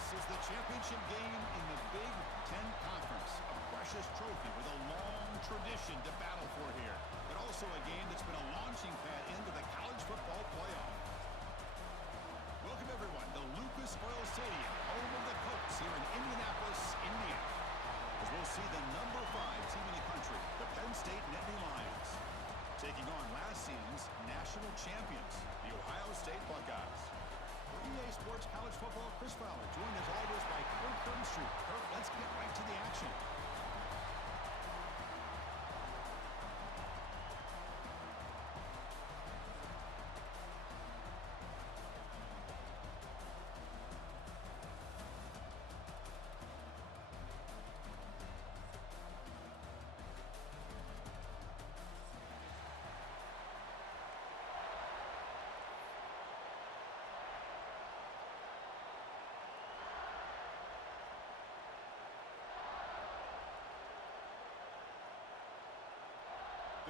This is the championship game in the Big Ten Conference. A precious trophy with a long tradition to battle for here. But also a game that's been a launching pad into the college football playoff. Welcome, everyone, to Lucas Oil Stadium, home of the Colts here in Indianapolis, Indiana. As we'll see the number 5 team in the country, the Penn State Nittany Lions, taking on last season's national champions, the Ohio State Buckeyes. For EA Sports College Football, Chris Fowler, joined as always by Kirk Herbstreit. Kirk, let's get right to the action.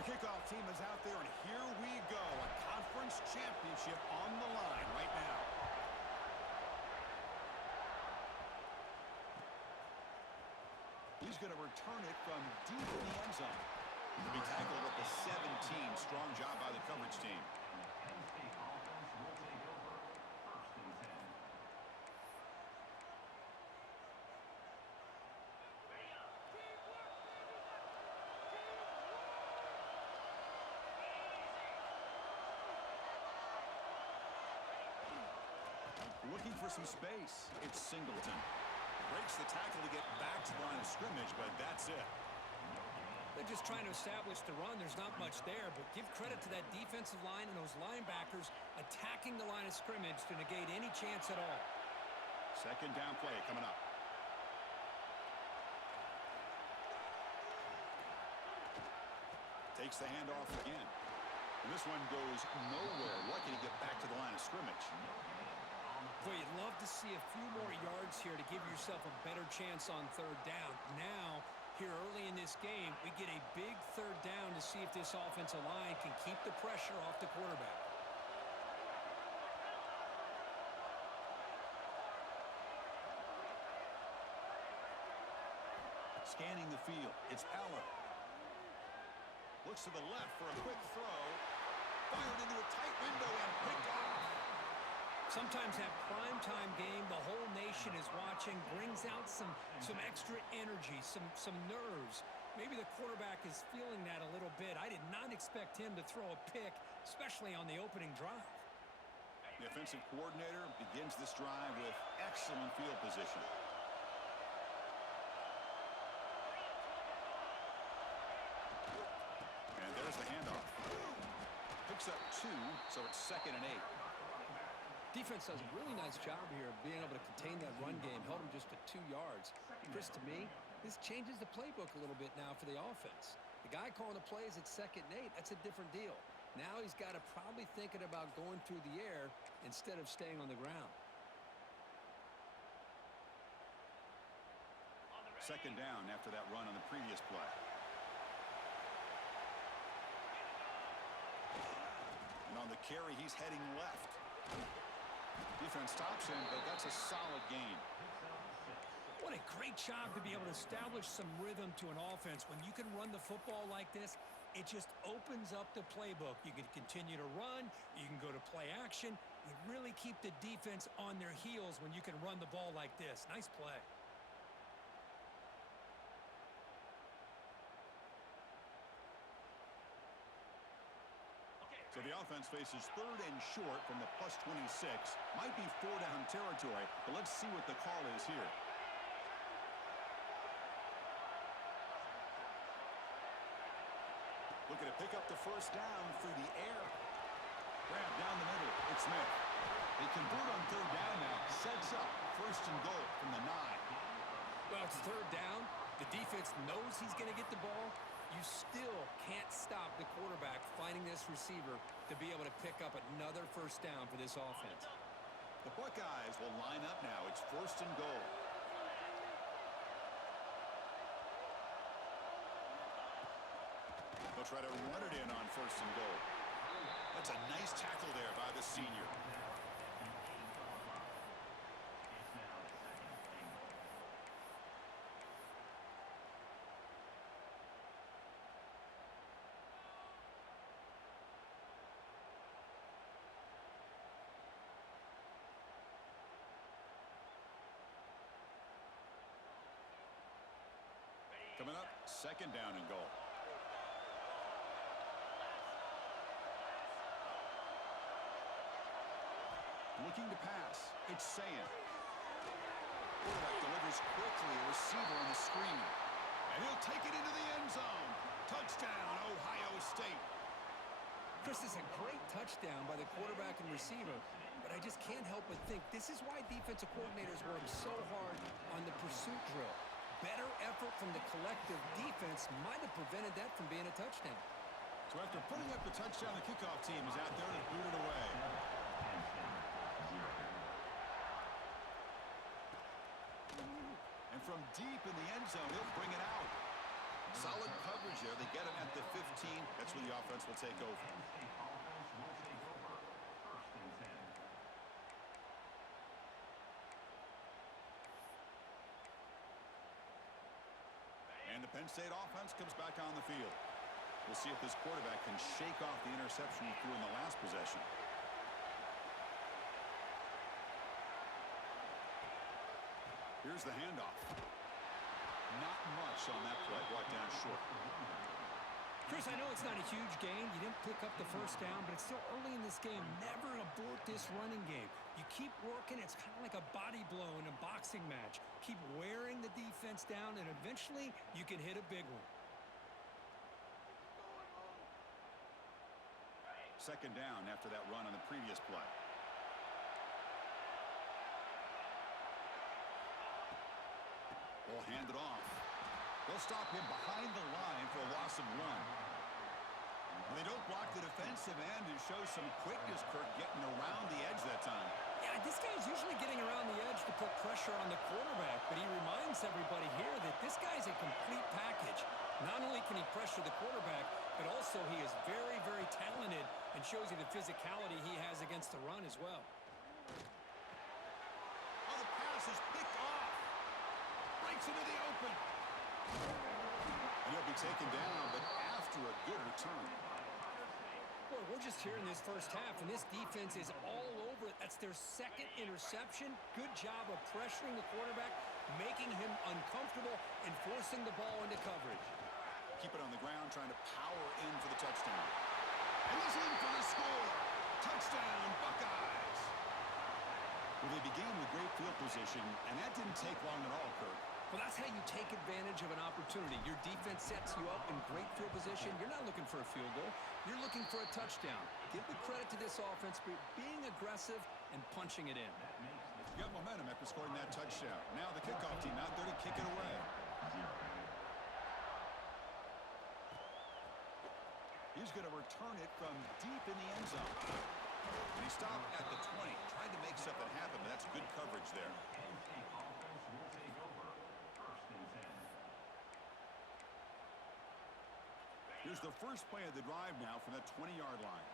The kickoff team is out there, and here we go. A conference championship on the line right now. He's going to return it from deep in the end zone. To be tackled at the 17. Strong job by the coverage team. Looking for some space. It's Singleton. Breaks the tackle to get back to the line of scrimmage, but that's it. They're just trying to establish the run. There's not much there, but give credit to that defensive line and those linebackers attacking the line of scrimmage to negate any chance at all. Second down play coming up. Takes the handoff again. And this one goes nowhere. Lucky to get back to the line of scrimmage. Boy, you'd love to see a few more yards here to give yourself a better chance on third down. Now, here early in this game, we get a big third down to see if this offensive line can keep the pressure off the quarterback. Scanning the field, it's Eller. Looks to the left for a quick throw. Fired into a tight window and picked off. Sometimes that primetime game, the whole nation is watching, brings out some extra energy, some nerves. Maybe the quarterback is feeling that a little bit. I did not expect him to throw a pick, especially on the opening drive. The offensive coordinator begins this drive with excellent field position. And there's the handoff. Picks up 2, so it's 2nd and 8. Defense does a really nice job here of being able to contain that run game, held him just at 2 yards. Chris, to me, this changes the playbook a little bit now for the offense. The guy calling the plays at 2nd and 8, that's a different deal. Now he's got to probably thinking about going through the air instead of staying on the ground. Second down after that run on the previous play. And on the carry, he's heading left. Defense stops him, but that's a solid gain. What a great job to be able to establish some rhythm to an offense. When you can run the football like this, it just opens up the playbook. You can continue to run. You can go to play action. You really keep the defense on their heels when you can run the ball like this. Nice play. So the offense faces 3rd and short from the +26. Might be 4-down territory, but let's see what the call is here. Looking to pick up the first down through the air. Grab down the middle. It's Smith. They convert on 3rd down now. Sets up 1st and goal from the 9. Well, it's 3rd down. The defense knows he's going to get the ball. You still can't stop the quarterback finding this receiver to be able to pick up another first down for this offense. The Buckeyes will line up now. It's 1st and goal. They'll try to run it in on 1st and goal. That's a nice tackle there by the senior. Coming up, second down and goal. Looking to pass. It's Sayan. Quarterback delivers quickly. A receiver on the screen. And he'll take it into the end zone. Touchdown, Ohio State. Chris, is a great touchdown by the quarterback and receiver, but I just can't help but think this is why defensive coordinators work so hard on the pursuit drill. Better effort from the collective defense might have prevented that from being a touchdown. So after putting up the touchdown, the kickoff team is out there to boot it away. And from deep in the end zone, he'll bring it out. Solid coverage there. They get him at the 15. That's where the offense will take over. And the Penn State offense comes back on the field. We'll see if this quarterback can shake off the interception he threw in the last possession. Here's the handoff. Not much on that play. Brought down short. Chris, I know it's not a huge gain. You didn't pick up the first down, but it's still early in this game. Never abort this running game. You keep working. It's kind of like a body blow in a boxing match. Keep wearing the defense down, and eventually you can hit a big one. Second down after that run on the previous play. Ball handed off. They'll stop him behind the line for a loss of 1. They don't block the defensive end and show some quickness, Kirk, getting around the edge that time. Yeah, this guy's usually getting around the edge to put pressure on the quarterback, but he reminds everybody here that this guy's a complete package. Not only can he pressure the quarterback, but also he is very, very talented and shows you the physicality he has against the run as well. Oh, the pass is picked off. Breaks into the open. And he'll be taken down, but after a good return. Boy, we're just here in this first half, and this defense is all over it. That's their second interception. Good job of pressuring the quarterback, making him uncomfortable, and forcing the ball into coverage. Keep it on the ground, trying to power in for the touchdown. And he's in for the score. Touchdown, Buckeyes. Well, they began with great field position, and that didn't take long at all, Kirk. Well, that's how you take advantage of an opportunity. Your defense sets you up in great field position. You're not looking for a field goal. You're looking for a touchdown. Give the credit to this offense for being aggressive and punching it in. Got momentum after scoring that touchdown. Now the kickoff team out there to kick it away. He's going to return it from deep in the end zone. And he stopped at the 20, trying to make something happen, but that's good coverage there. Here's the first play of the drive now from the 20-yard line.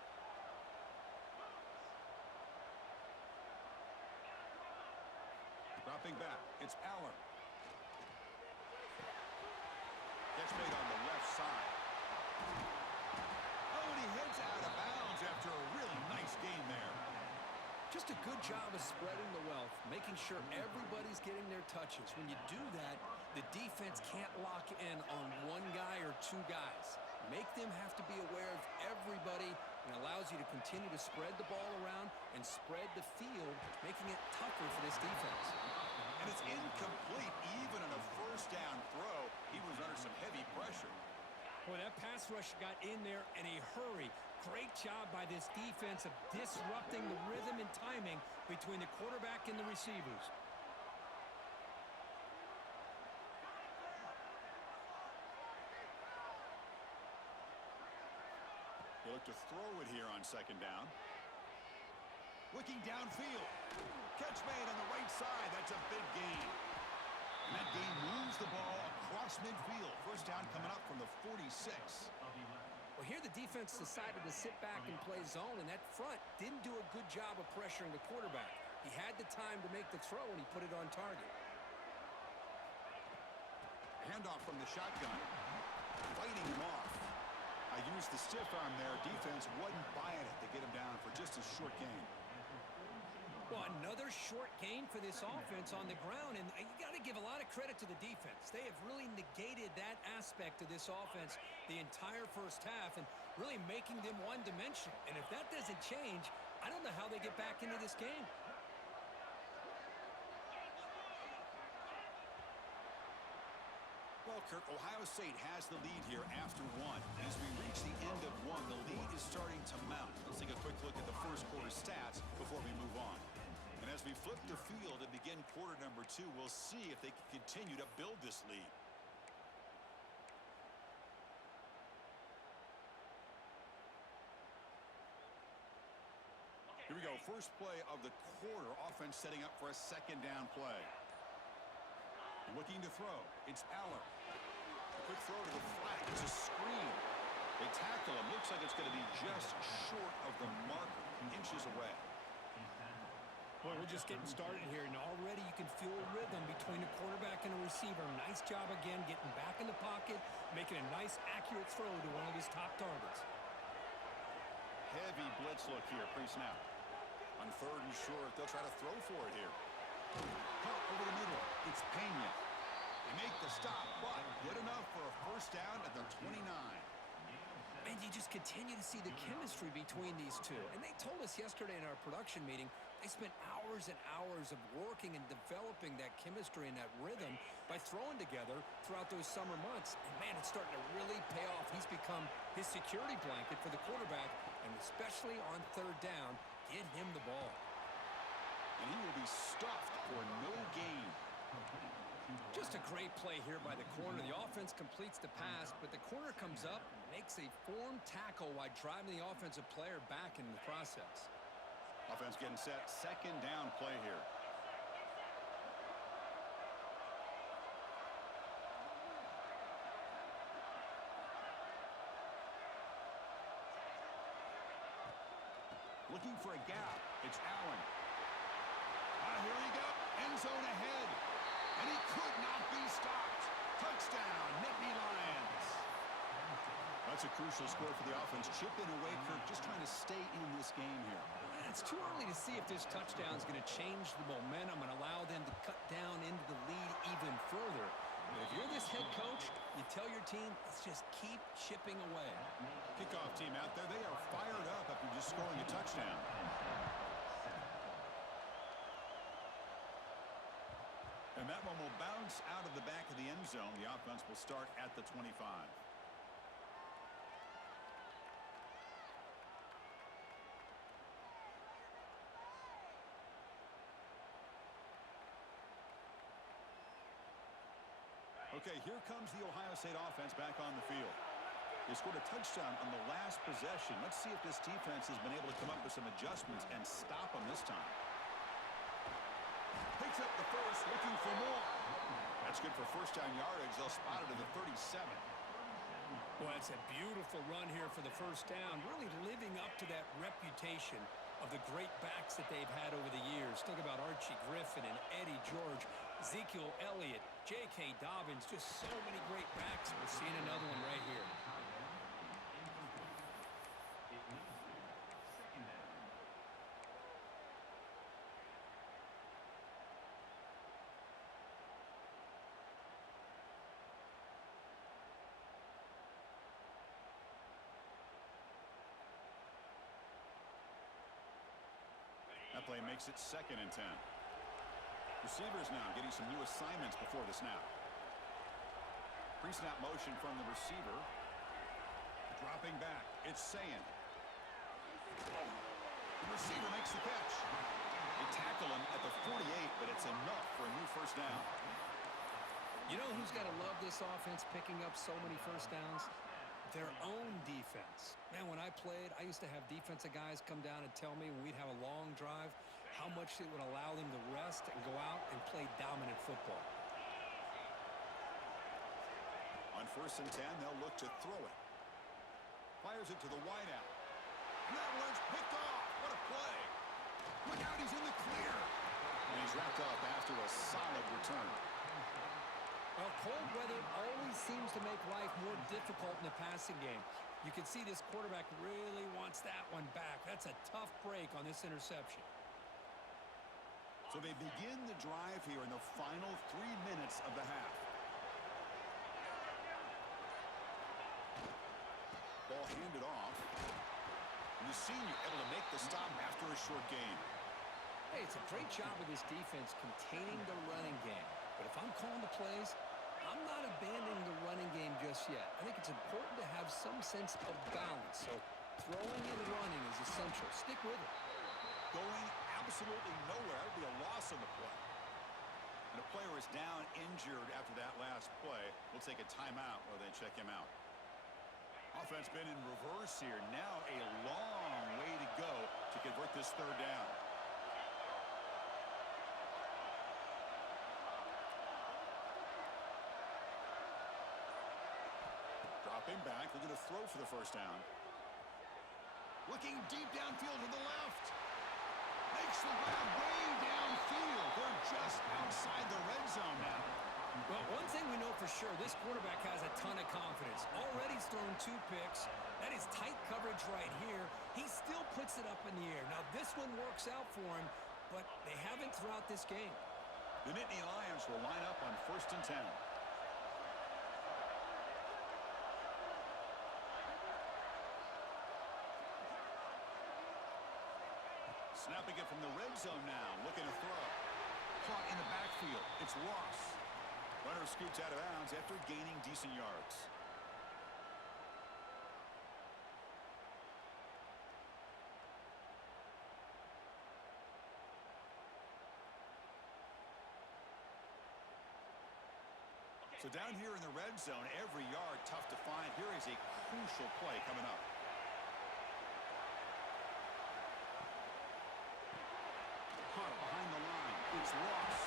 Dropping back, it's Aller. Catch made on the left side. Oh, and he heads out of bounds after a really nice game there. Just a good job of spreading the wealth, making sure everybody's getting their touches. When you do that, the defense can't lock in on one guy or two guys. Make them have to be aware of everybody, and allows you to continue to spread the ball around and spread the field, making it tougher for this defense. And it's incomplete. Even on a first down throw, he was under some heavy pressure. Boy, that pass rush got in there in a hurry. Great job by this defense of disrupting the rhythm and timing between the quarterback and the receivers. They look to throw it here on second down. Looking downfield. Catch made on the right side. That's a big gain. And that gain moves the ball across midfield. First down coming up from the 46. Well, here the defense decided to sit back and play zone, and that front didn't do a good job of pressuring the quarterback. He had the time to make the throw, and he put it on target. Handoff from the shotgun. Fighting him off. I used the stiff arm there. Defense wasn't buying it to get him down for just a short gain. Well, Well, another short gain for this offense on the ground, and you got to give a lot of credit to the defense. They have really negated that aspect of this offense the entire first half and really making them one-dimensional. And if that doesn't change, I don't know how they get back into this game. Well, Kirk, Ohio State has the lead here after one. As we reach the end of one, the lead is starting to mount. Let's take a quick look at the first quarter stats before we move on. And as we flip the field and begin quarter number two, we'll see if they can continue to build this lead. Here we go. First play of the quarter. Offense setting up for a second down play. Looking to throw. It's Aller. A quick throw to the flat. It's a screen. They tackle him. Looks like it's going to be just short of the marker. Inches away. Boy, we're just getting started here, and already you can feel a rhythm between the quarterback and the receiver. Nice job again getting back in the pocket, making a nice, accurate throw to one of his top targets. Heavy blitz look here, pre-snap. On third and short, they'll try to throw for it here. Caught over the middle. It's Pena. They make the stop, but good enough for a first down at the 29. And you just continue to see the chemistry between these two. And they told us yesterday in our production meeting, they spent hours and hours of working and developing that chemistry and that rhythm by throwing together throughout those summer months. And, man, it's starting to really pay off. He's become his security blanket for the quarterback, and especially on third down, get him the ball. And he will be stuffed for no gain. Just a great play here by the corner. The offense completes the pass, but the corner comes up, makes a form tackle while driving the offensive player back in the process. Offense getting set. Second down play here. Looking for a gap. It's Allen. Here we go. End zone ahead. And he could not be stopped. Touchdown, Nittany Lions. That's a crucial score for the offense. Chipping away, Kirk, just trying to stay in this game here. It's too early to see if this touchdown is going to change the momentum and allow them to cut down into the lead even further. But if you're this head coach, you tell your team, let's just keep chipping away. Kickoff team out there, they are fired up after just scoring a touchdown. And that one will bounce out of the back of the end zone. The offense will start at the 25. Okay, here comes the Ohio State offense back on the field. They scored a touchdown on the last possession. Let's see if this defense has been able to come up with some adjustments and stop them this time. Picks up the first, looking for more. That's good for first down yardage. They'll spot it at the 37. Well, it's a beautiful run here for the first down, really living up to that reputation of the great backs that they've had over the years. Think about Archie Griffin and Eddie George, Ezekiel Elliott, J.K. Dobbins, just so many great backs. We're seeing another one right here. That play makes it 2nd and 10. Receivers now getting some new assignments before the snap. Pre-snap motion from the receiver. Dropping back. It's Sayin. The receiver makes the catch. They tackle him at the 48, but it's enough for a new first down. You know who's got to love this offense picking up so many first downs? Their own defense. Man, when I played, I used to have defensive guys come down and tell me when we'd have a long drive how much it would allow them to rest and go out and play dominant football. On 1st and 10, they'll look to throw it. Fires it to the wideout. And that one's picked off. What a play. Look out, he's in the clear. And he's wrapped up after a solid return. Well, cold weather always seems to make life more difficult in the passing game. You can see this quarterback really wants that one back. That's a tough break on this interception. So they begin the drive here in the final 3 minutes of the half. Ball handed off. And the senior able to make the stop after a short gain. Hey, it's a great job of this defense containing the running game. But if I'm calling the plays, I'm not abandoning the running game just yet. I think it's important to have some sense of balance. So throwing and running is essential. Stick with it. Going absolutely nowhere. It'll be a loss on the play. And a player is down injured after that last play. We'll take a timeout while they check him out. Offense been in reverse here. Now a long way to go to convert this third down. Dropping back, looking to throw for the first down. Looking deep downfield to the left. Makes the grab way downfield. They're just outside the red zone now. Well, one thing we know for sure, this quarterback has a ton of confidence. Already he's thrown 2 picks. That is tight coverage right here. He still puts it up in the air. Now, this one works out for him, but they haven't throughout this game. The Nittany Lions will line up on 1st and 10. Snapping it from the red zone now, looking to throw. Caught in the backfield. It's Ross. Runner scoots out of bounds after gaining decent yards. So down here in the red zone, every yard tough to find. Here is a crucial play coming up. Caught behind the line. It's Ross.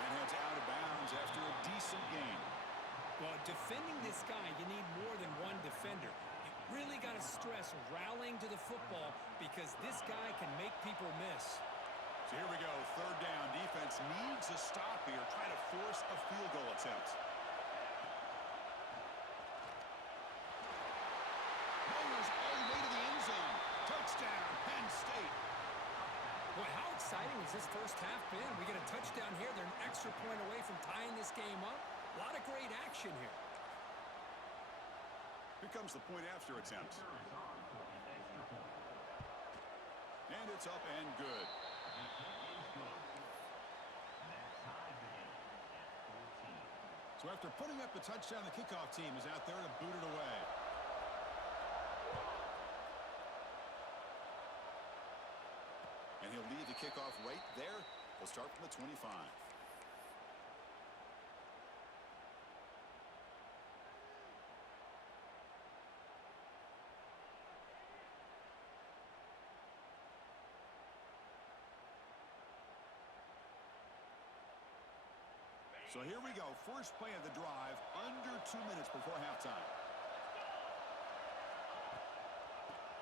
And heads out of bounds after a decent gain. Well, defending this guy, you need more than one defender. You really got to stress rallying to the football because this guy can make people miss. So here we go, 3rd down. Defense needs a stop here, trying to force a field goal attempt. Bowlers all the way to the end zone. Touchdown, Penn State. Boy, how exciting has this first half been? We get a touchdown here. They're an extra point away from tying this game up. A lot of great action here. Here comes the point after attempt. And it's up and good. So after putting up the touchdown, the kickoff team is out there to boot it away. And he'll lead the kickoff right there. He'll start from the 25. So here we go. First play of the drive, under 2 minutes before halftime.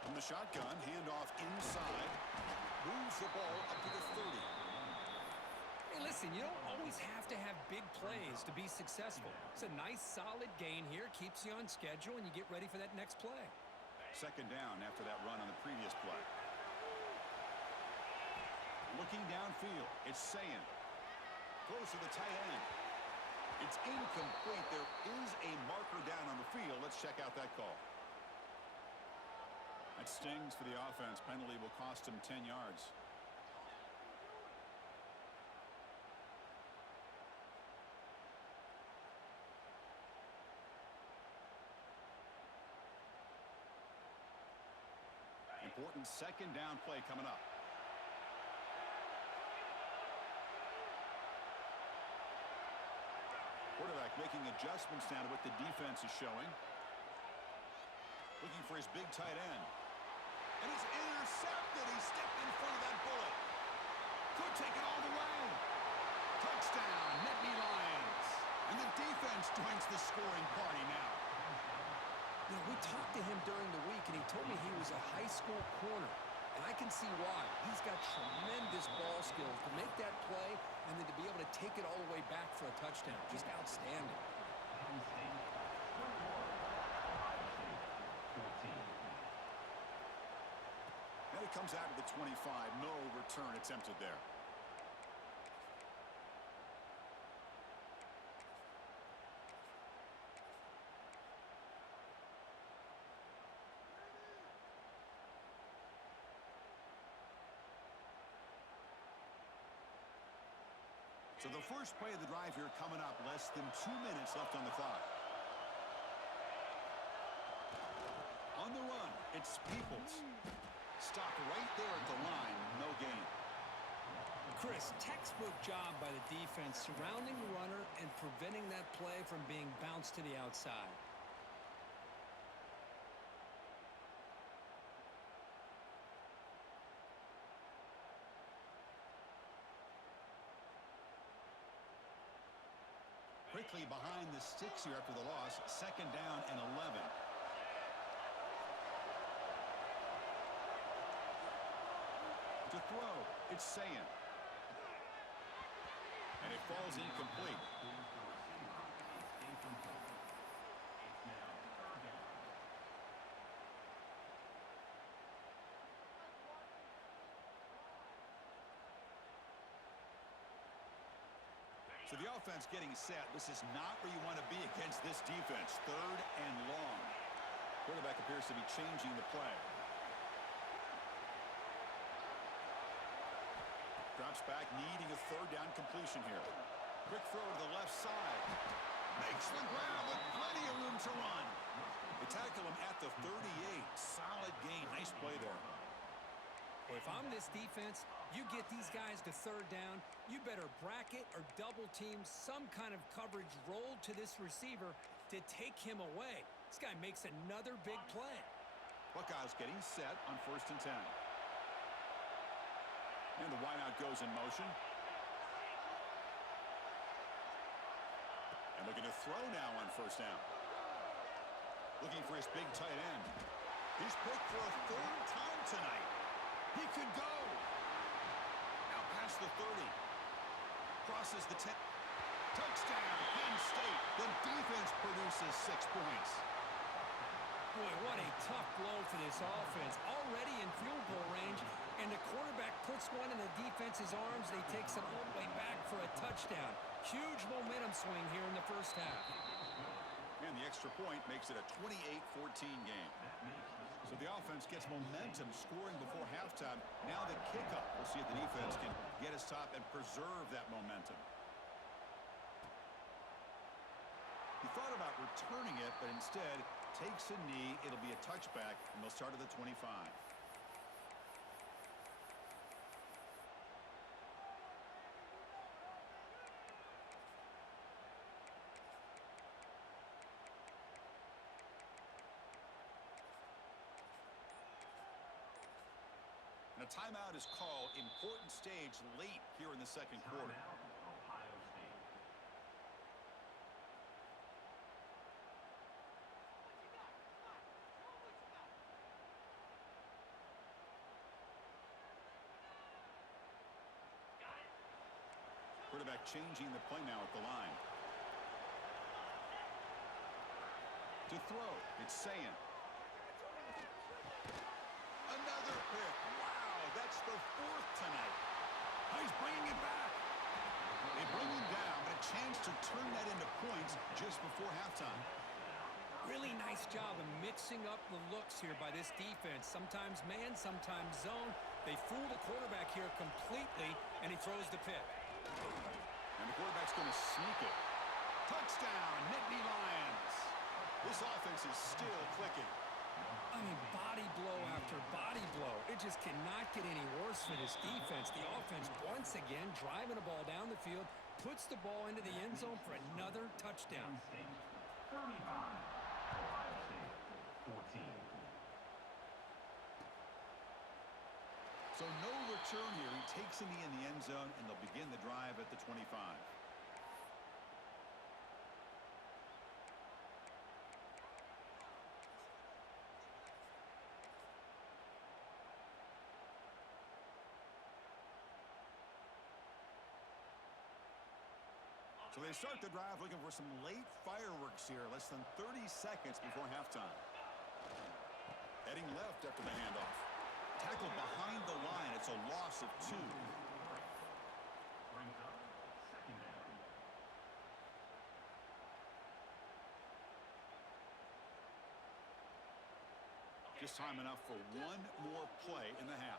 From the shotgun, handoff inside. Moves the ball up to the 30. Hey, listen, you don't always have to have big plays to be successful. It's a nice, solid gain here. Keeps you on schedule, and you get ready for that next play. 2nd down after that run on the previous play. Looking downfield, it's Sayin. Throws to the tight end. It's incomplete. There is a marker down on the field. Let's check out that call. That stings for the offense. Penalty will cost him 10 yards. Important 2nd down play coming up. Quarterback making adjustments now to what the defense is showing. Looking for his big tight end. And he's intercepted. He stepped in front of that bullet. Could take it all the way. Touchdown, Nittany Lions. And the defense joins the scoring party now. You know, we talked to him during the week, and he told me he was a high school corner. And I can see why. He's got tremendous ball skills to make that play and then to be able to take it all the way back for a touchdown. Just outstanding. And it comes out of the 25. No return attempted there. So the first play of the drive here coming up, less than 2 minutes left on the clock. On the run, it's Peoples. Stop right there at the line, no gain. Chris, textbook job by the defense surrounding the runner and preventing that play from being bounced to the outside. Quickly behind the sticks here after the loss, 2nd down and 11. To throw, it's Sayan. And it falls incomplete. So the offense getting set. This is not where you want to be against this defense. 3rd and long. Quarterback appears to be changing the play. Drops back, needing a 3rd down completion here. Quick throw to the left side. Makes the grab with plenty of room to run. They tackle him at the 38. Solid gain. Nice play there. Well, if I'm this defense, you get these guys to 3rd down, you better bracket or double team some kind of coverage roll to this receiver to take him away. This guy makes another big play. Buckeyes getting set on 1st and 10. And the wideout goes in motion. And looking to throw now on 1st down. Looking for his big tight end. He's picked for a 3rd time tonight. He could go. Now past the 30. Crosses the 10. Touchdown, Penn State. The defense produces 6 points. Boy, what a tough blow for this offense. Already in field goal range, and the quarterback puts one in the defense's arms. They takes it all the way back for a touchdown. Huge momentum swing here in the 1st half. And the extra point makes it a 28-14 game. So the offense gets momentum scoring before halftime. Now the kickoff. We'll see if the defense can get his top and preserve that momentum. He thought about returning it, but instead takes a knee. It'll be a touchback, and they'll start at the 25. And a timeout is called. Important stage late here in the 2nd quarter. Quarterback changing the play now at the line. To throw, it's Sayan. Another pick. Wow, that's the 4th tonight. Oh, he's bringing it back. They bring him down, but a chance to turn that into points just before halftime. Really nice job of mixing up the looks here by this defense. Sometimes man, sometimes zone. They fool the quarterback here completely, and he throws the pick. And the quarterback's going to sneak it. Touchdown, Nittany Lions. This offense is still clicking. I mean, body blow after body blow. It just cannot get any worse for this defense. The offense, once again, driving the ball down the field, puts the ball into the end zone for another touchdown. 35, Ohio State, 14. So no return here. He takes a knee in the end zone, and they'll begin the drive at the 25. So they start the drive looking for some late fireworks here. Less than 30 seconds before halftime. Heading left after the handoff. Tackled behind the line. It's a loss of 2. Brings up 2nd down. Just time enough for one more play in the half.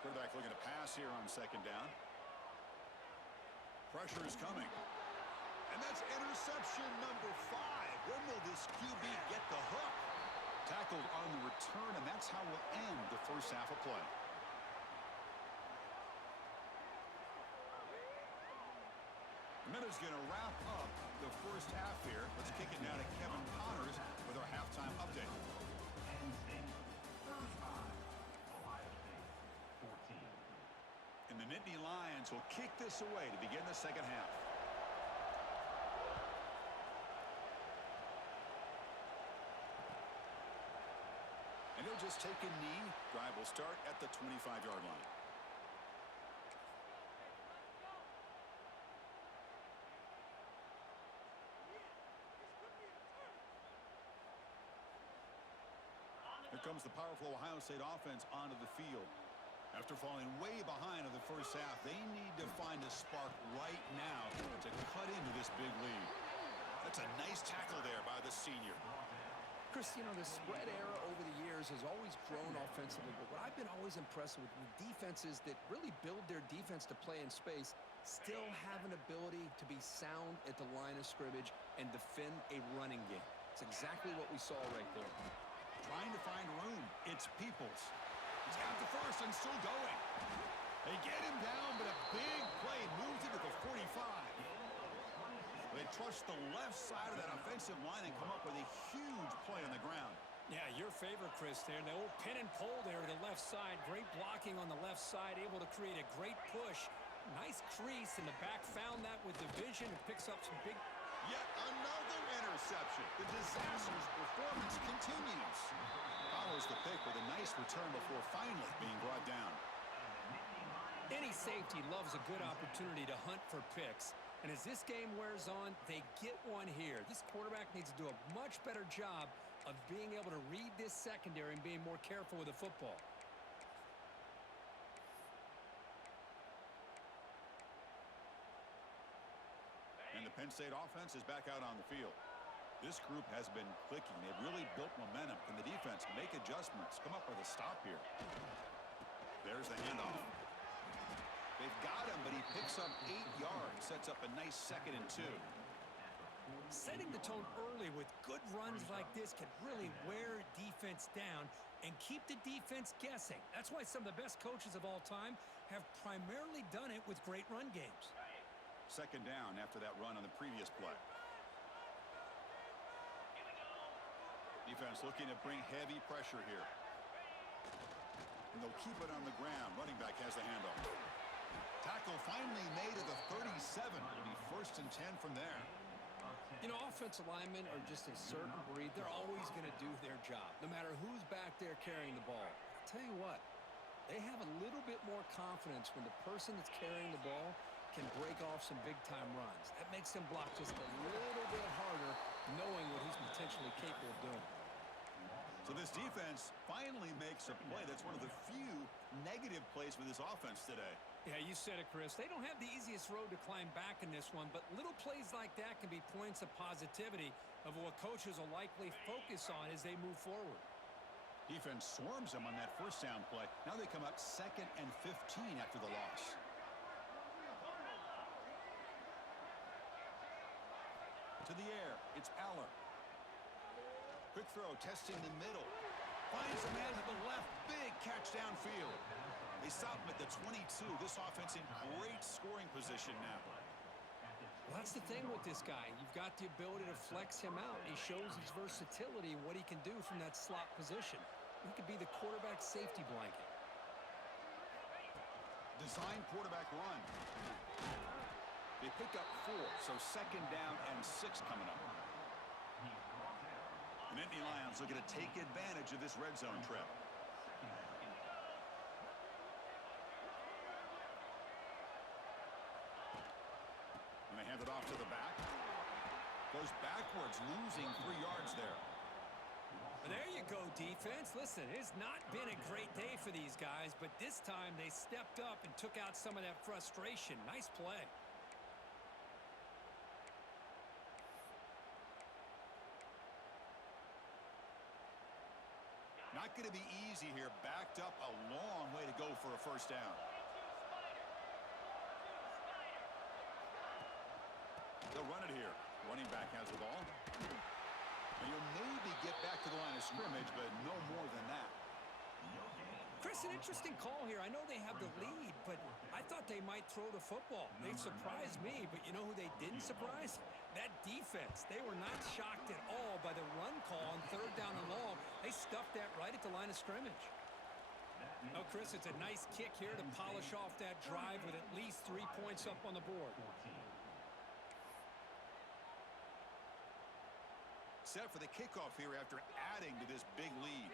Quarterback looking to pass here on 2nd down. Pressure is coming. And that's interception number 5. When will this QB get the hook? Tackled on the return, and that's how we'll end the first half of play. And that is going to wrap up the first half here. Let's kick it now to Kevin Connors with our halftime update. Penn State 35, Ohio State 14. And the Nittany Lions will kick this away to begin the second half. And he'll just take a knee. Drive will start at the 25-yard line. Here comes the powerful Ohio State offense onto the field. After falling way behind in the first half, they need to find a spark right now to cut into this big lead. That's a nice tackle there by the senior. Chris, you know, the spread era over the years has always grown offensively, but what I've been always impressed with defenses that really build their defense to play in space still have an ability to be sound at the line of scrimmage and defend a running game. It's exactly what we saw right there. Trying to find room. It's Peoples. He's got the first and still going. They get him down, but a big play moves into the 45. They trust the left side of that offensive line and come up with a huge play on the ground. Yeah, your favorite, Chris, there. The old pin and pull there to the left side. Great blocking on the left side, able to create a great push. Nice crease in the back. Found that with the vision. It picks up some big... Yet another interception. The disastrous performance continues. Follows the pick with a nice return before finally being brought down. Any safety loves a good opportunity to hunt for picks. And as this game wears on, they get one here. This quarterback needs to do a much better job of being able to read this secondary and being more careful with the football. And the Penn State offense is back out on the field. This group has been clicking. They've really built momentum. Can the defense make adjustments? Come up with a stop here. There's the handoff. They've got him, but he picks up 8 yards. Sets up a nice 2nd and 2. Setting the tone early with good runs like this can really wear defense down and keep the defense guessing. That's why some of the best coaches of all time have primarily done it with great run games. 2nd down after that run on the previous play. Defense looking to bring heavy pressure here. And they'll keep it on the ground. Running back has the handoff. Tackle finally made at the 37. It'll be 1st and 10 from there. You know, offensive linemen are just a certain breed. They're always going to do their job, no matter who's back there carrying the ball. I'll tell you what, they have a little bit more confidence when the person that's carrying the ball can break off some big-time runs. That makes them block just a little bit harder, knowing what he's potentially capable of doing. So this defense finally makes a play. That's one of the few negative plays for this offense today. Yeah, you said it, Chris. They don't have the easiest road to climb back in this one, but little plays like that can be points of positivity of what coaches will likely focus on as they move forward. Defense swarms them on that 1st down play. Now they come up 2nd and 15 after the loss. To the air, it's Aller. Quick throw, testing the middle. Finds a man to the left. Big catch downfield. They stop him at the 22. This offense in great scoring position now. Well, that's the thing with this guy. You've got the ability to flex him out. He shows his versatility and what he can do from that slot position. He could be the quarterback safety blanket. Design quarterback run. They pick up 4, so 2nd down and 6 coming up. The Nittany Lions looking to take advantage of this red zone trip. And they hand it off to the back. Goes backwards, losing 3 yards there. There you go, defense. Listen, it's not been a great day for these guys, but this time they stepped up and took out some of that frustration. Nice play. Not going to be easy here. Backed up a long way to go for a 1st down. Running back has the ball. And you'll maybe get back to the line of scrimmage, but no more than that. Chris, an interesting call here. I know they have the lead, but I thought they might throw the football. They surprised me, but you know who they didn't surprise? That defense. They were not shocked at all by the run call on 3rd down and long. They stuffed that right at the line of scrimmage. Oh, Chris, it's a nice kick here to polish off that drive with at least 3 points up on the board. Set for the kickoff here after adding to this big lead.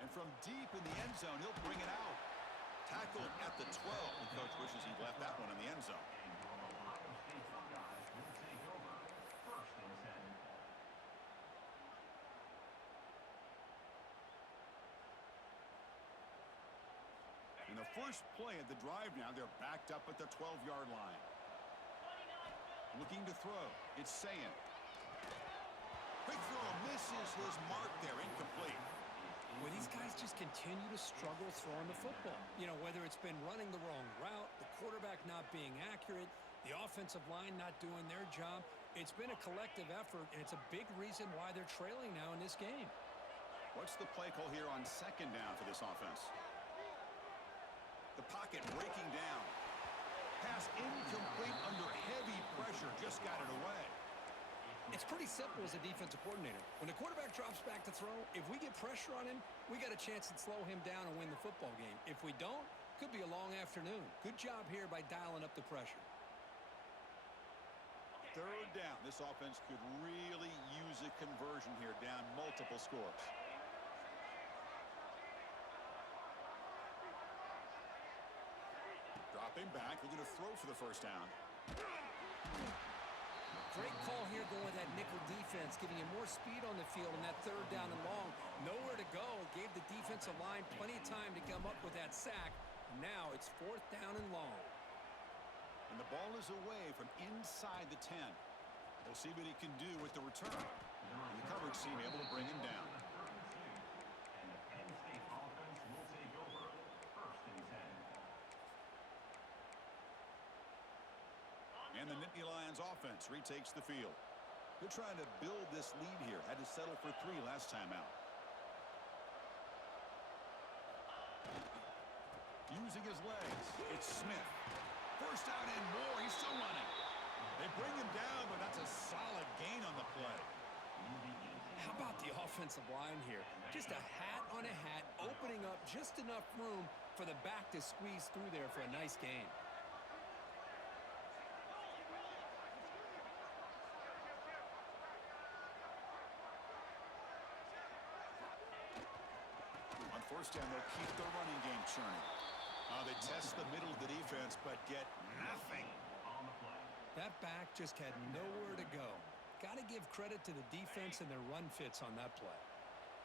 And from deep in the end zone, he'll bring it out. Tackled at the 12. The coach wishes he'd left that one in the end zone. In the first play of the drive now, they're backed up at the 12-yard line. Looking to throw. It's Sayin. Quick throw. Misses his mark there. Incomplete. Well, these guys just continue to struggle throwing the football. You know, whether it's been running the wrong route, the quarterback not being accurate, the offensive line not doing their job. It's been a collective effort, and it's a big reason why they're trailing now in this game. What's the play call here on 2nd down for this offense? The pocket breaking down. Pass incomplete under heavy pressure. Just got it away. It's pretty simple as a defensive coordinator. When the quarterback drops back to throw, if we get pressure on him, we got a chance to slow him down and win the football game. If we don't, could be a long afternoon. Good job here by dialing up the pressure. 3rd down. This offense could really use a conversion here, down multiple scores. Dropping back, looking to throw for the 1st down. Great call here going with that nickel defense, giving you more speed on the field in that 3rd down and long. Nowhere to go. Gave the defensive line plenty of time to come up with that sack. Now it's 4th down and long. And the ball is away from inside the 10. We'll see what he can do with the return. And the coverage team able to bring him down. And the Penn State offense will take over 1st and 10. And the Nittany Lions offense retakes the field. They're trying to build this lead here. Had to settle for 3 last time out. Using his legs, it's Smith. 1st down and more. He's still running. They bring him down, but that's a solid gain on the play. How about the offensive line here? Just a hat on a hat, opening up just enough room for the back to squeeze through there for a nice gain. On 1st down, they'll keep the running game churning. They test the middle of the defense, but get nothing. That back just had nowhere to go. Got to give credit to the defense and their run fits on that play.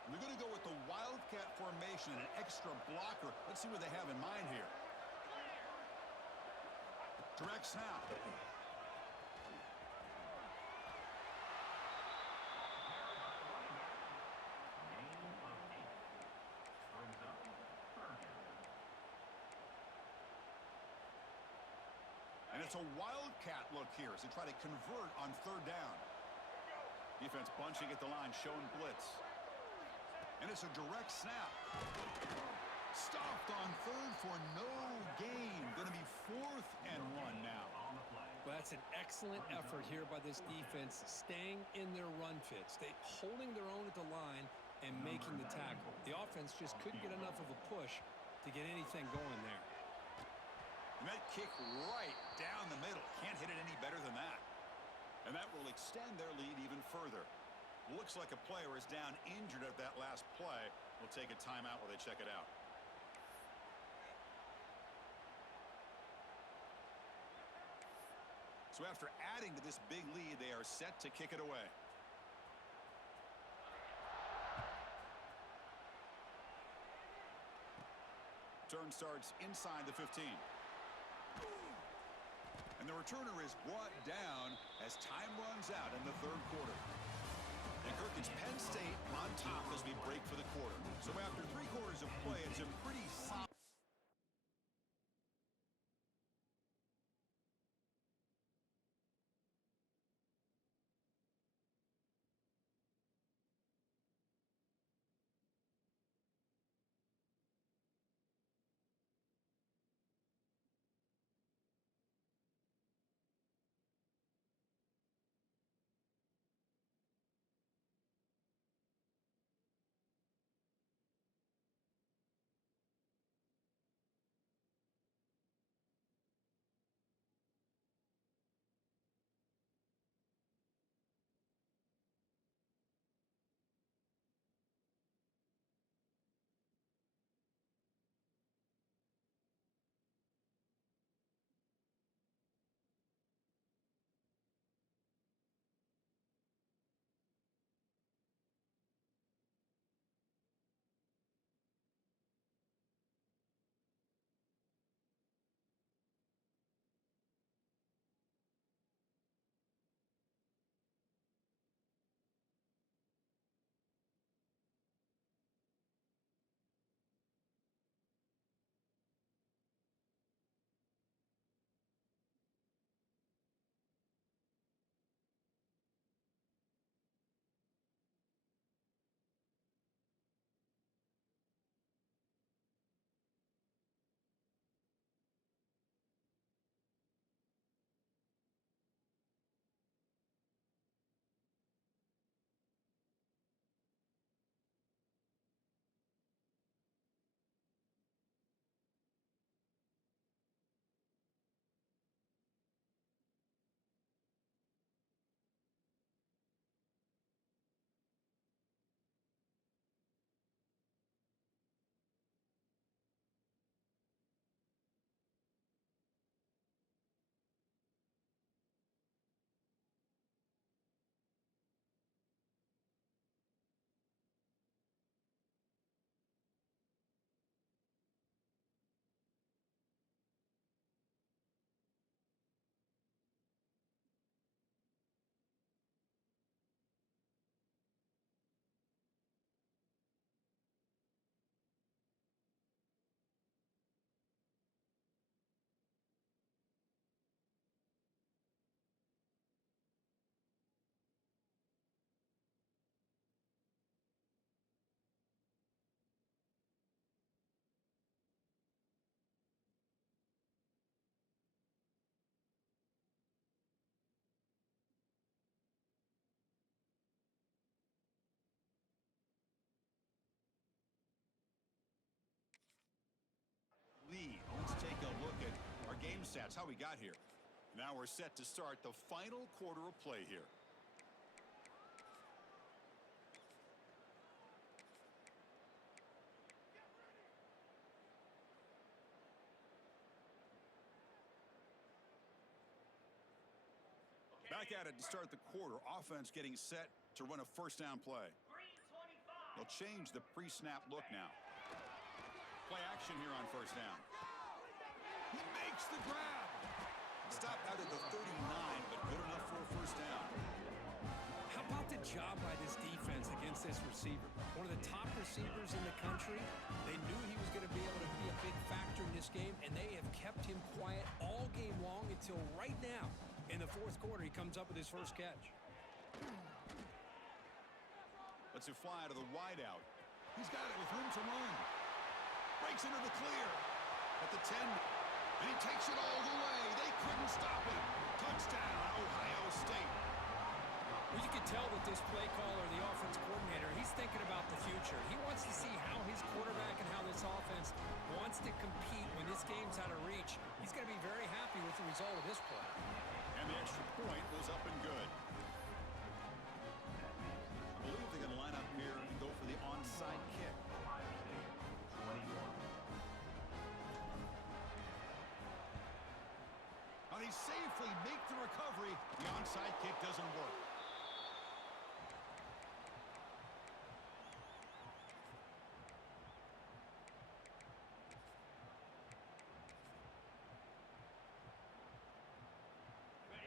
They're going to go with the Wildcat formation and an extra blocker. Let's see what they have in mind here. Direct snap. And it's a Wildcat look here as they try to convert on 3rd down. Defense bunching at the line, showing blitz. And it's a direct snap. Stopped on 3rd for no gain. Going to be 4th and 1 now. Well, that's an excellent effort here by this defense, staying in their run fits. They holding their own at the line and making the tackle. The offense just couldn't get enough of a push to get anything going there. And that kick right down the middle. Can't hit it any better than that. And that will extend their lead even further. Looks like a player is down injured at that last play. We'll take a timeout while they check it out. So after adding to this big lead, they are set to kick it away. Turn starts inside the 15. And the returner is brought down as time runs out in the 3rd quarter. And Kirk, it's Penn State on top as we break for the quarter. So after 3 quarters of play, it's a pretty solid. that's how we got here. Now we're set to start the final quarter of play here. Back at it to start the quarter. Offense getting set to run a first down play. They'll change the pre-snap look now. Play action here on first down. He makes the grab. Stopped out at the 39, but good enough for a first down. How about the job by this defense against this receiver? One of the top receivers in the country. They knew he was going to be able to be a big factor in this game, and they have kept him quiet all game long until right now. In the fourth quarter, he comes up with his first catch. Lets it fly to the wideout. He's got it with room to run. Breaks into the clear. At the 10. And he takes it all the way. They couldn't stop him. Touchdown, Ohio State. Well, you can tell that this play caller, the offense coordinator, he's thinking about the future. He wants to see how his quarterback and how this offense wants to compete when this game's out of reach. He's going to be very happy with the result of this play. And the extra point was up and good. I believe they're going to line up here and go for the onside kick. How they safely make the recovery. The onside kick doesn't work.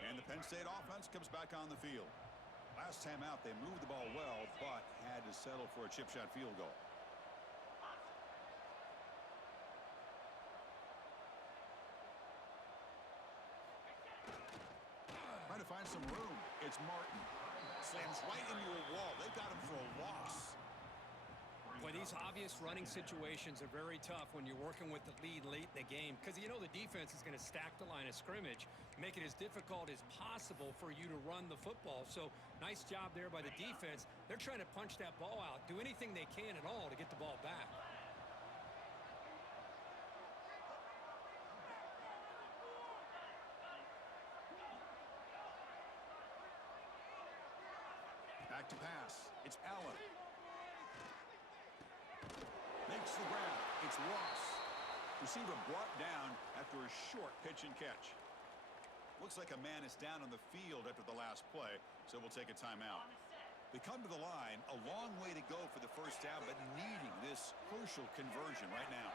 And the Penn State offense comes back on the field. Last time out, they moved the ball well, but had to settle for a chip shot field goal. Trying to find some room. It's Martin. Slams right into a wall. They got him for a loss. Boy, these obvious running situations are very tough when you're working with the lead late in the game because you know the defense is going to stack the line of scrimmage, make it as difficult as possible for you to run the football. So nice job there by the defense. They're trying to punch that ball out, do anything they can at all to get the ball back. Back to pass. It's Allen. Makes the grab. It's Ross. Receiver brought down after a short pitch and catch. Looks like a man is down on the field after the last play, so we'll take a timeout. They come to the line, a long way to go for the first down, but needing this crucial conversion right now.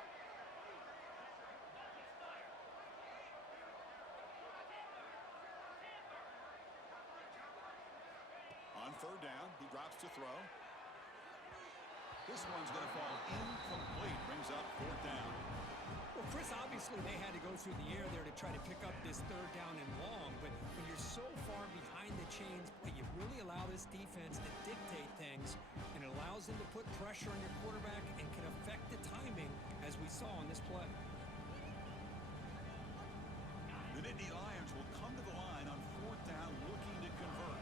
On third down, he drops to throw. This one's going to fall incomplete. Brings up fourth down. Well, Chris, obviously they had to go through the air there to try to pick up this third down and long, but when you're so far behind the chains, you really allow this defense to dictate things, and it allows them to put pressure on your quarterback and can affect the timing, as we saw on this play. The Nittany Lions will come to the line on fourth down looking to convert.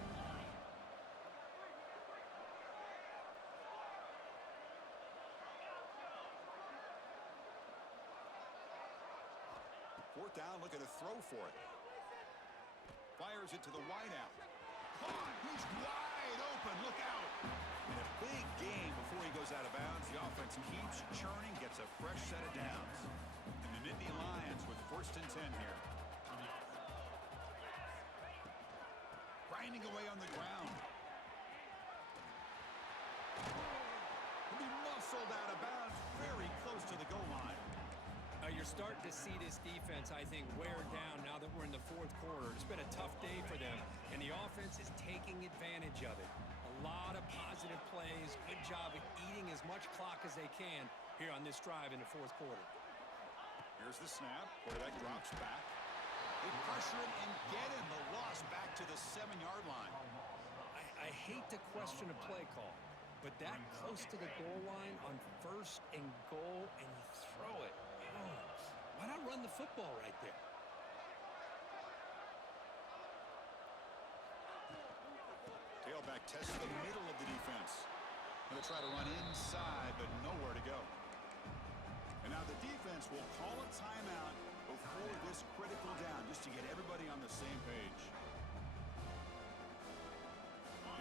Fourth down, looking to throw for it. Fires it to the wideout. Caught! He's wide open. Look out! In a big game before he goes out of bounds, the offense keeps churning, gets a fresh set of downs. And the Nittany Lions with first and 10 here. Grinding away on the ground. He'll be muscled out of bounds, very close to the goal line. You're starting to see this defense, I think, wear down now that we're in the fourth quarter. It's been a tough day for them, and the offense is taking advantage of it. A lot of positive plays. Good job of eating as much clock as they can here on this drive in the fourth quarter. Here's the snap. Quarterback drops back. They pressure him and get him. The loss back to the 7-yard line. I hate to question a play call, but that close to the goal line on first and goal, and you throw it. Oh, why not run the football right there? Tailback tests the middle of the defense. Going to try to run inside, but nowhere to go. And now the defense will call a timeout before this critical down, just to get everybody on the same page.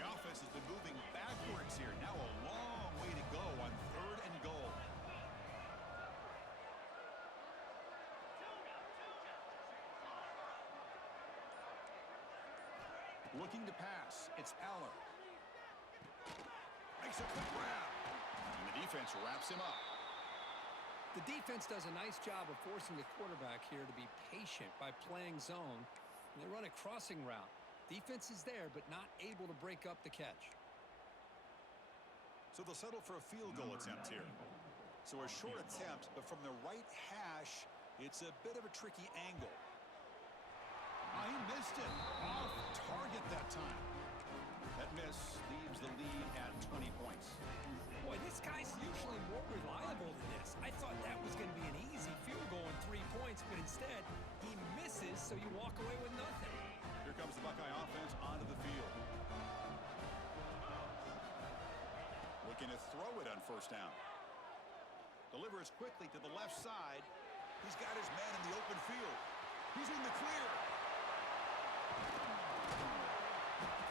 The offense has been moving backwards here. Now a long way to go on 3rd and goal. Looking to pass. It's Aller. Makes a quick grab. And the defense wraps him up. The defense does a nice job of forcing the quarterback here to be patient by playing zone. And they run a crossing route. Defense is there, but not able to break up the catch. So they'll settle for a field goal attempt here. So a short attempt, but from the right hash, it's a bit of a tricky angle. Oh, he missed it. Off target that time. That miss leaves the lead at 20 points. Boy, this guy's usually more reliable than this. I thought that was going to be an easy field goal and 3 points, but instead, he misses, so you walk away with nothing. Here comes the Buckeye offense onto the field. Looking to throw it on 1st down. Delivers quickly to the left side. He's got his man in the open field. He's in the clear.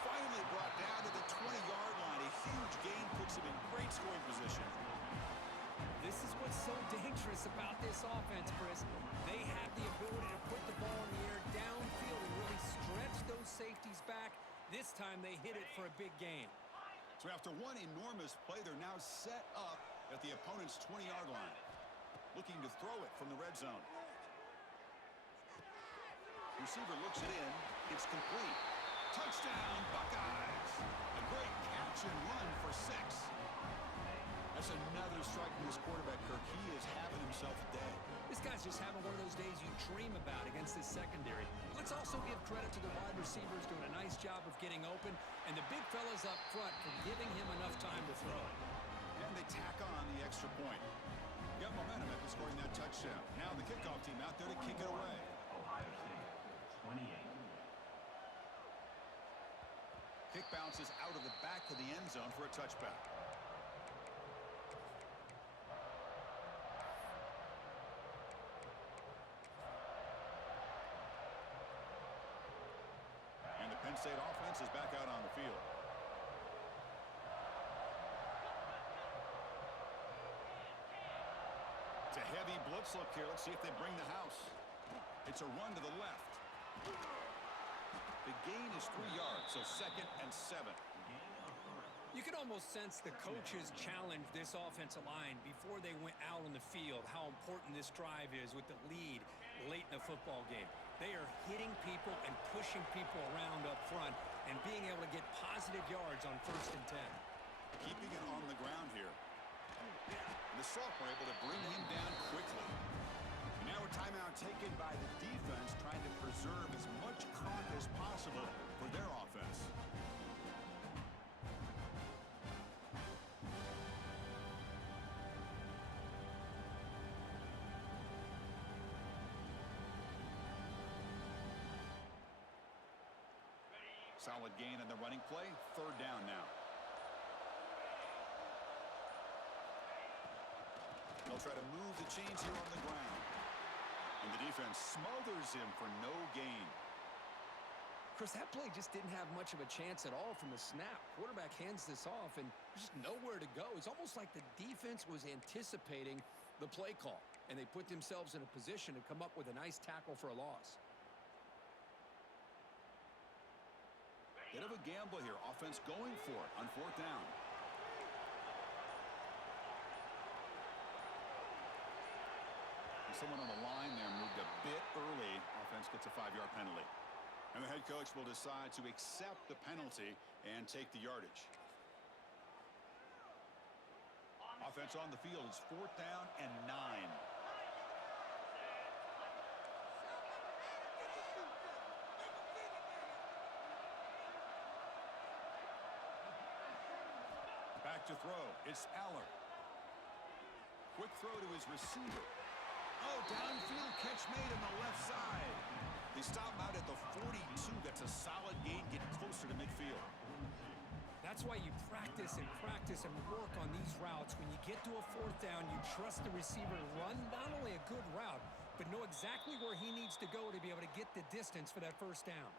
Finally brought down to the 20-yard line. A huge gain puts him in great scoring position. This is what's so dangerous about this offense, Chris. They have the ability to put the ball in the air downfield and really stretch those safeties back. This time they hit it for a big gain. So after one enormous play, they're now set up at the opponent's 20-yard line. Looking to throw it from the red zone. Receiver looks it in. It's complete. Touchdown, Buckeyes. A great catch and run for 6. That's another strike from this quarterback, Kirk. He is having himself a day. This guy's just having one of those days you dream about against this secondary. Let's also give credit to the wide receivers doing a nice job of getting open, and the big fellas up front for giving him enough time to throw. And they tack on the extra point. Got momentum after scoring that touchdown. Now the kickoff team out there to kick it away. Ohio State, 28. Kick bounces out of the back of the end zone for a touchback. And the Penn State offense is back out on the field. It's a heavy blitz look here. Let's see if they bring the house. It's a run to the left. The gain is 3 yards, so 2nd and 7. You can almost sense the coaches challenged this offensive line before they went out on the field, how important this drive is with the lead late in the football game. They are hitting people and pushing people around up front and being able to get positive yards on 1st and 10. Keeping it on the ground here. The sophomore able to bring him down quickly. And now a timeout taken by the defense, trying to preserve as much clock as possible for their offense. Solid gain on the running play. 3rd down now. They'll try to move the chains here on the ground. And the defense smothers him for no gain. Chris, that play just didn't have much of a chance at all from the snap. Quarterback hands this off and just nowhere to go. It's almost like the defense was anticipating the play call, and they put themselves in a position to come up with a nice tackle for a loss. Bit of a gamble here. Offense going for it on 4th down. And someone on the line there moved a bit early. Offense gets a 5-yard penalty. And the head coach will decide to accept the penalty and take the yardage. Offense on the field is 4th down and 9. Back to throw. It's Aller. Quick throw to his receiver. Oh, downfield catch made on the left side. They stop him out at the 42. That's a solid gain, getting closer to midfield. That's why you practice and work on these routes. When you get to a 4th down, you trust the receiver to run not only a good route, but know exactly where he needs to go to be able to get the distance for that first down.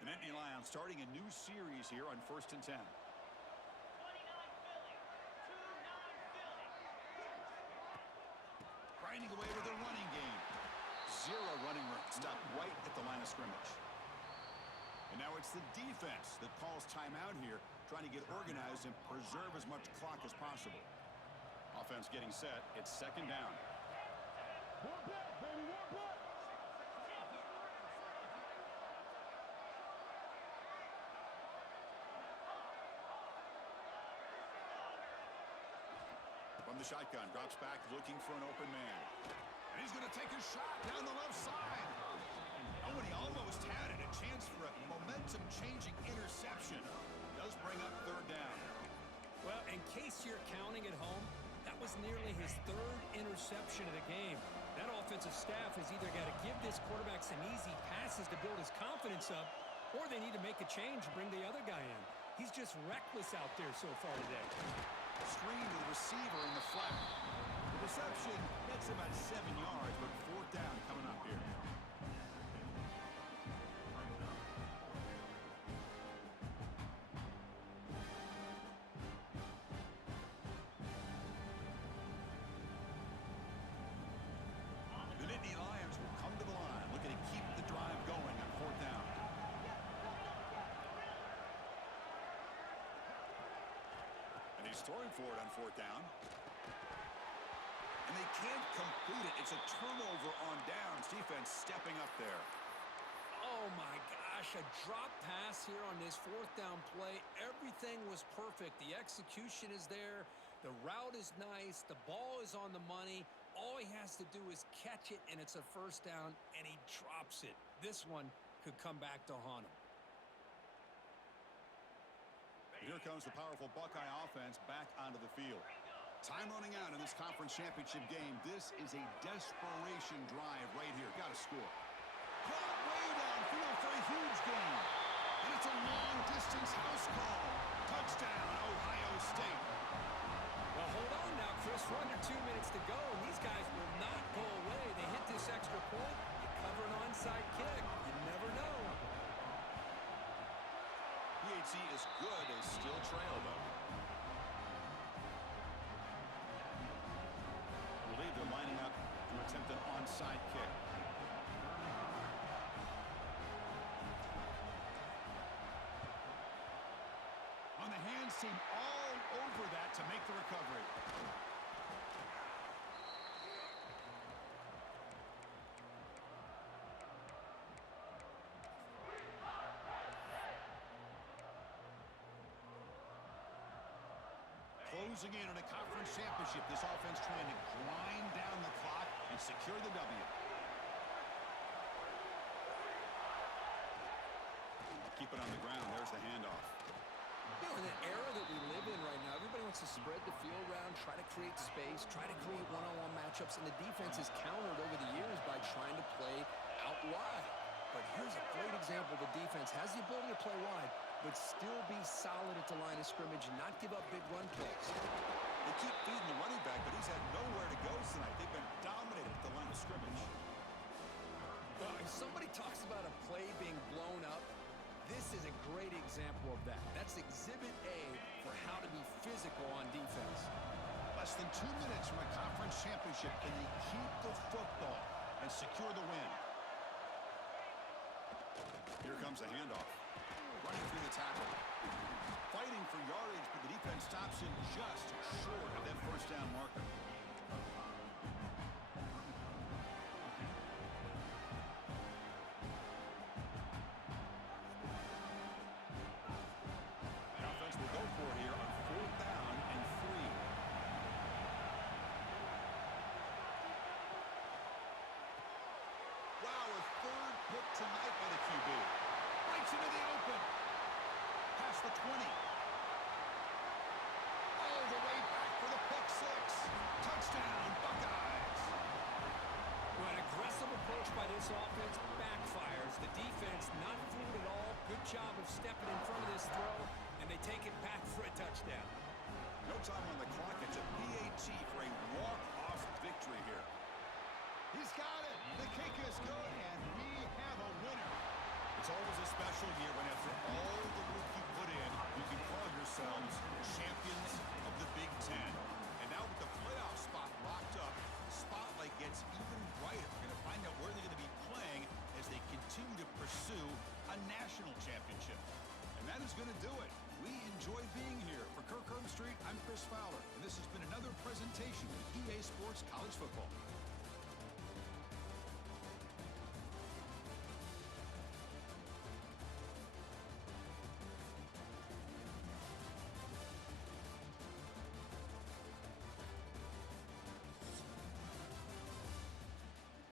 The Nittany Lions starting a new series here on 1st and 10. Grinding away with a running game. Zero running room. Stopped right at the line of scrimmage. And now it's the defense that calls timeout here, trying to get organized and preserve as much clock as possible. Offense getting set. It's 2nd down. War back, baby, war back. From the shotgun, drops back looking for an open man. And he's going to take a shot down the left side. Oh, and he almost had it. A chance for a momentum-changing interception. Does bring up 3rd down. Well, in case you're counting at home, that was nearly his 3rd interception of the game. That offensive staff has either got to give this quarterback some easy passes to build his confidence up, or they need to make a change and bring the other guy in. He's just reckless out there so far today. Screen to the receiver in the flat. The reception, that's about 7 yards, but 4th down coming up here. The Nittany Lions will come to the line, looking to keep the drive going on 4th down. And he's throwing for it on 4th down. And they can't complete it. It's a turnover on downs. Defense stepping up there. Oh, my gosh, a drop pass here on this 4th down play. Everything was perfect. The execution is there. The route is nice. The ball is on the money. All he has to do is catch it, and it's a 1st down, and he drops it. This one could come back to haunt him. Here comes the powerful Buckeye offense back onto the field. Time running out in this conference championship game. This is a desperation drive right here. Got to score. Caught way downfield for a huge gain. And it's a long-distance house call. Touchdown, Ohio State. Well, hold on now, Chris. We're under 2 minutes to go, and these guys will not go away. They hit this extra point. You cover an onside kick. You never know. PHC is good. They still trail, though. I believe they're lining up to attempt an onside kick. On the hands team, all over that to make the recovery. Closing in on a conference championship, this offense trying to grind down the clock and secure the W. Keep it on the ground. There's the handoff. You know, in the era that we live in right now, everybody wants to spread the field around, try to create space, try to create one-on-one matchups, and the defense has countered over the years by trying to play out wide. But here's a great example. The defense has the ability to play wide, but still be solid at the line of scrimmage and not give up big run plays. They keep feeding the running back, but he's had nowhere to go tonight. They've been dominated at the line of scrimmage. Well, if somebody talks about a play being blown up, this is a great example of that. That's Exhibit A for how to be physical on defense. Less than 2 minutes from a conference championship. Can they keep the football and secure the win? Here comes the handoff. Running through the tackle. Fighting for yardage, but the defense stops him just short of that 1st down marker. The offense will go for it here on 4th down and 3. Wow, a 3rd pick tonight by the QB. Breaks into the open. Past the 20. All the way back for the pick 6. Touchdown, Buckeyes. Well, an aggressive approach by this offense backfires. The defense not fooled at all. Good job of stepping in front of this throw, and they take it back for a touchdown. No time on the clock. It's a PAT break is good, and we have a winner. It's always a special year when after all the work you put in, you can call yourselves champions of the Big Ten. And now with the playoff spot locked up, the spotlight gets even brighter. We're going to find out where they're going to be playing as they continue to pursue a national championship. And that is going to do it. We enjoyed being here. For Kirk Herbstreit, I'm Chris Fowler, and this has been another presentation of EA Sports College Football.